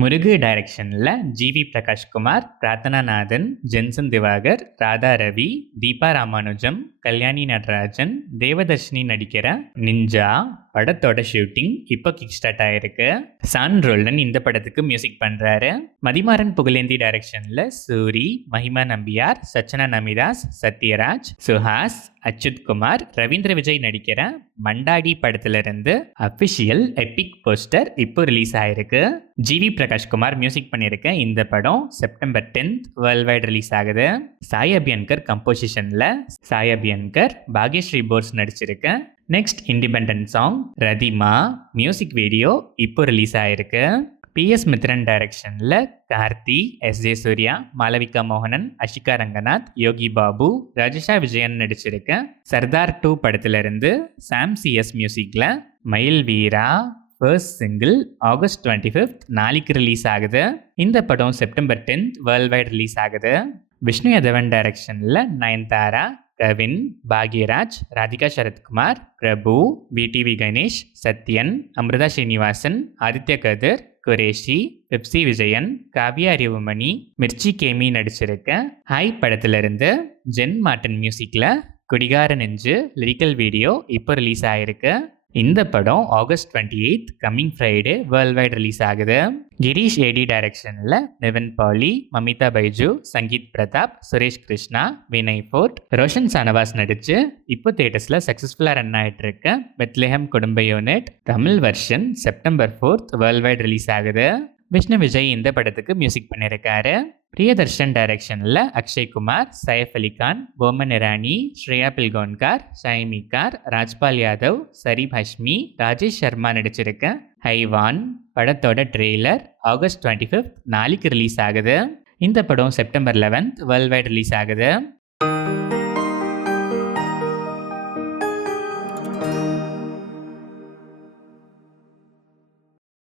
முருகு டைரக்ஷனில் ஜிவி பிரகாஷ்குமார், பிரார்த்தனா நாதன், ஜென்சன் திவாகர், ராதா ரவி, தீபா ராமானுஜம், கல்யாணி நடராஜன், தேவதர்ஷினி நடிக்கிற நிஞ்சா படத்தோட ஷூட்டிங் இப்போ கிக் ஸ்டார்ட் ஆயிருக்கு. சான் ரோல்டன் இந்த படத்துக்கு மியூசிக் பண்றாரு. மதிமாறன் புகழேந்தி டைரக்ஷன்ல சூரி, மஹிமா நம்பியார், சச்சனா நமிதாஸ், சத்யராஜ், சுஹாஸ், அச்சுத் குமார், ரவீந்திர விஜய் நடிக்கிற மண்டாடி படத்துல இருந்து அபிஷியல் எபிக் போஸ்டர் இப்போ ரிலீஸ் ஆயிருக்கு. ஜிவி பிரகாஷ்குமார் மியூசிக் பண்ணியிருக்க இந்த படம் செப்டம்பர் 10 வேர்ல்ட் வைட் ரிலீஸ் ஆகுது. சாய் அபியன்கர் கம்போசிஷன்ல சாய் அபியன்கர், பாக்யஸ்ரீ போஸ் நடிச்சிருக்க next independent song Rathima music video இப்போ ரிலீஸ் ஆயிருக்கு. PS மித்ரன் டைரக்ஷனில் கார்த்தி, SJ சூர்யா, மாளவிகா மோகனன், அஷிகா ரங்கநாத், யோகி பாபு, ராஜேஷா விஜயன் நடிச்சிருக்க சர்தார் 2 படத்திலிருந்து சாம் CS மியூசிக்கில் மயில் வீரா ஃபர்ஸ்ட் சிங்கிள் ஆகஸ்ட் 25 நாளைக்கு ரிலீஸ் ஆகுது. இந்த படம் செப்டம்பர் 10 வேர்ல்ட் வைட் ரிலீஸ் ஆகுது. விஷ்ணு யதவன் டைரக்ஷனில் நயன்தாரா, கவின், பாக்யராஜ், ராதிகா சரத்குமார், பிரபு, VTV கணேஷ், சத்யன், அமிர்தா ஸ்ரீனிவாசன், ஆதித்ய கதிர், குரேஷி, பெப்சி விஜயன், காவியா அறிவுமணி, மிர்ச்சி கேமி நடிச்சிருக்க ஹாய் படத்திலிருந்து ஜென் மார்டன் மியூசிக்கில் குடிகார நெஞ்சு லிரிக்கல் வீடியோ இப்போ ரிலீஸ் ஆயிருக்கு. இந்த படம் August 28 coming Friday world wide release ஆகுது. கிரீஷ் ஏடி டைரக்ஷனில் நிவின் பாலி, மமிதா பைஜு, சங்கீத் பிரதாப், சுரேஷ் கிருஷ்ணா, வினய் ஃபோர்ட், ரோஷன் சானவாஸ் நடிச்சு இப்போ தியேட்டர்ஸில் சக்ஸஸ்ஃபுல்லாக ரன் ஆகிட்டு இருக்க பெத்லெஹம் குடும்ப unit Tamil version September 4 world wide release ஆகுது. விஷ்ணு விஜய் இந்த படத்துக்கு மியூசிக் பண்ணியிருக்காரு. பிரியதர்ஷன் டைரக்ஷனில் அக்ஷய்குமார், சைஃப் அலிகான், போமன் இரானி, ஸ்ரேயா பில்கோன்கார், ஷைமிகார், ராஜ்பால் யாதவ், சரீப் ஹஷ்மி, ராஜேஷ் சர்மா நடிச்சிருக்க ஹைவான் படத்தோட ட்ரெய்லர் ஆகஸ்ட் 25 நாளைக்கு ரிலீஸ் ஆகுது. இந்த படம் செப்டம்பர் 11 வேர்ல்ட் வைட் ரிலீஸ் ஆகுது.